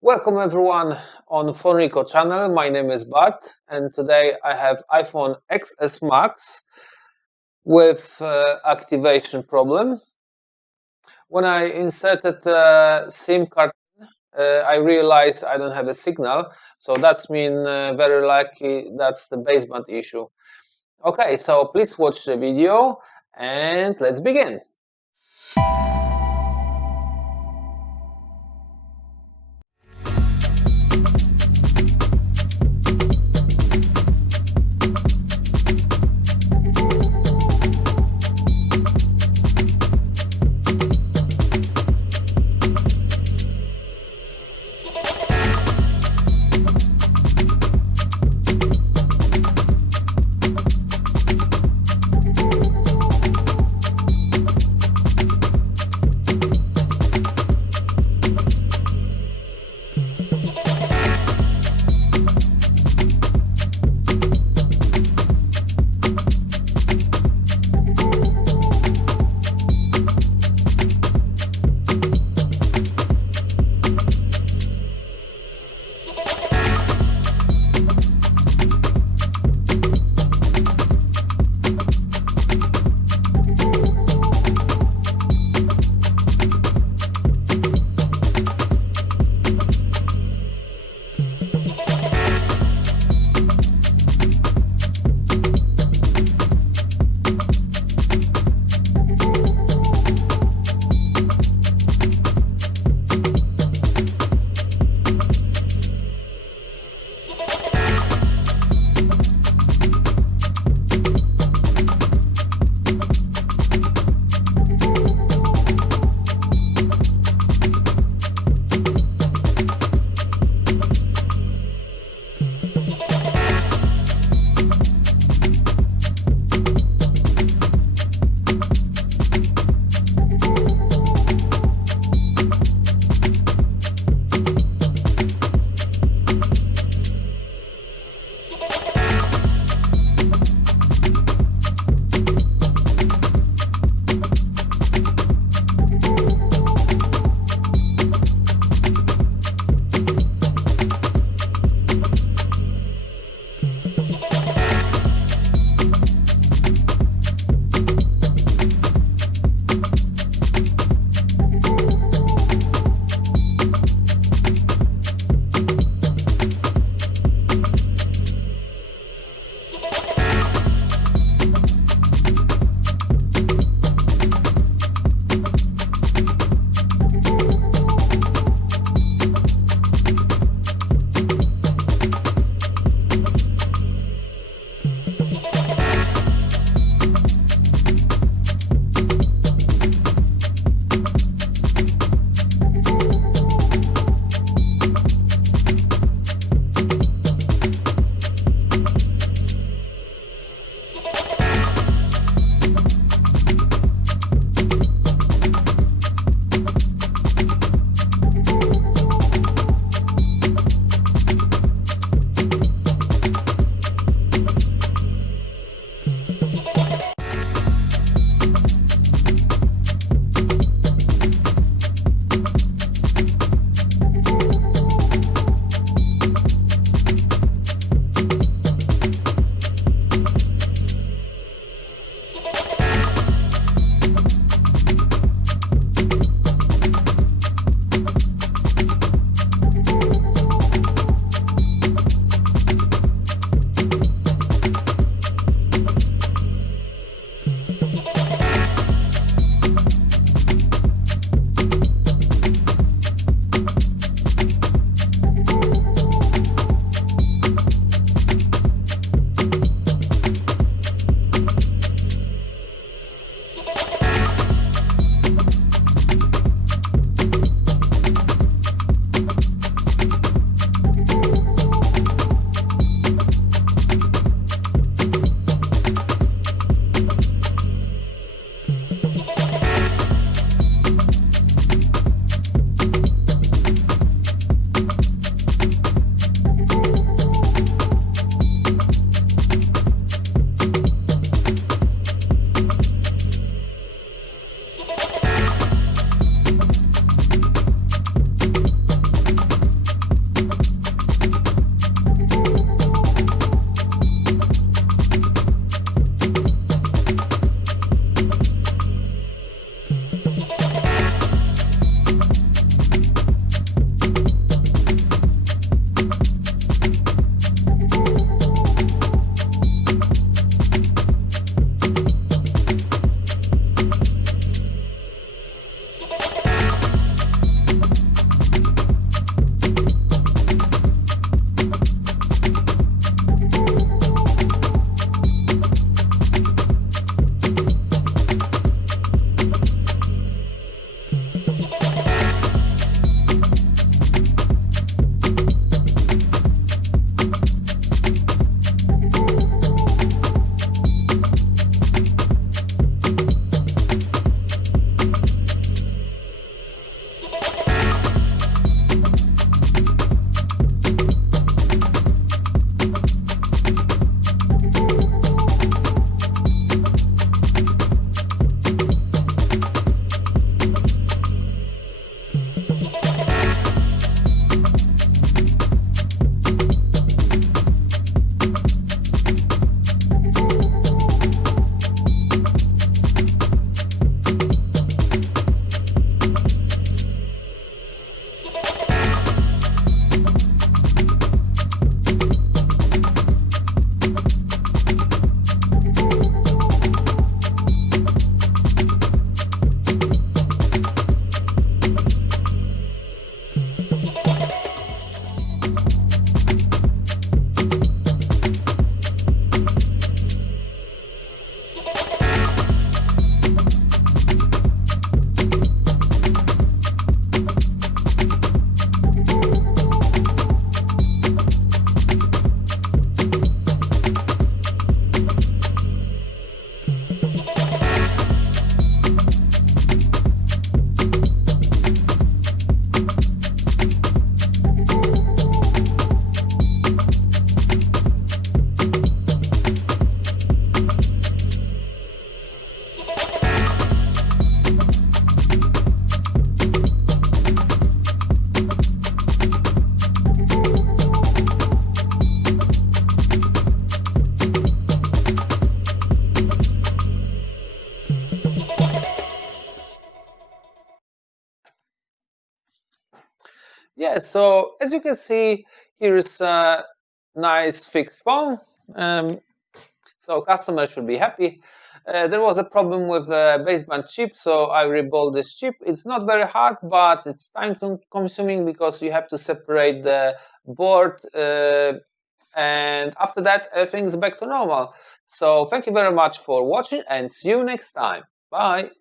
Welcome everyone on PhoneReco channel. My name is Bart and today I have iPhone XS Max with activation problem. When I inserted SIM card, I realized I don't have a signal, so that's mean very likely that's the baseband issue. Okay, so please watch the video and let's begin. Yeah, so as you can see, here is a nice fixed phone. So customers should be happy. There was a problem with the baseband chip, so I rebuilt this chip. It's not very hard, but it's time consuming because you have to separate the board, and after that, everything's back to normal. So thank you very much for watching, and see you next time. Bye.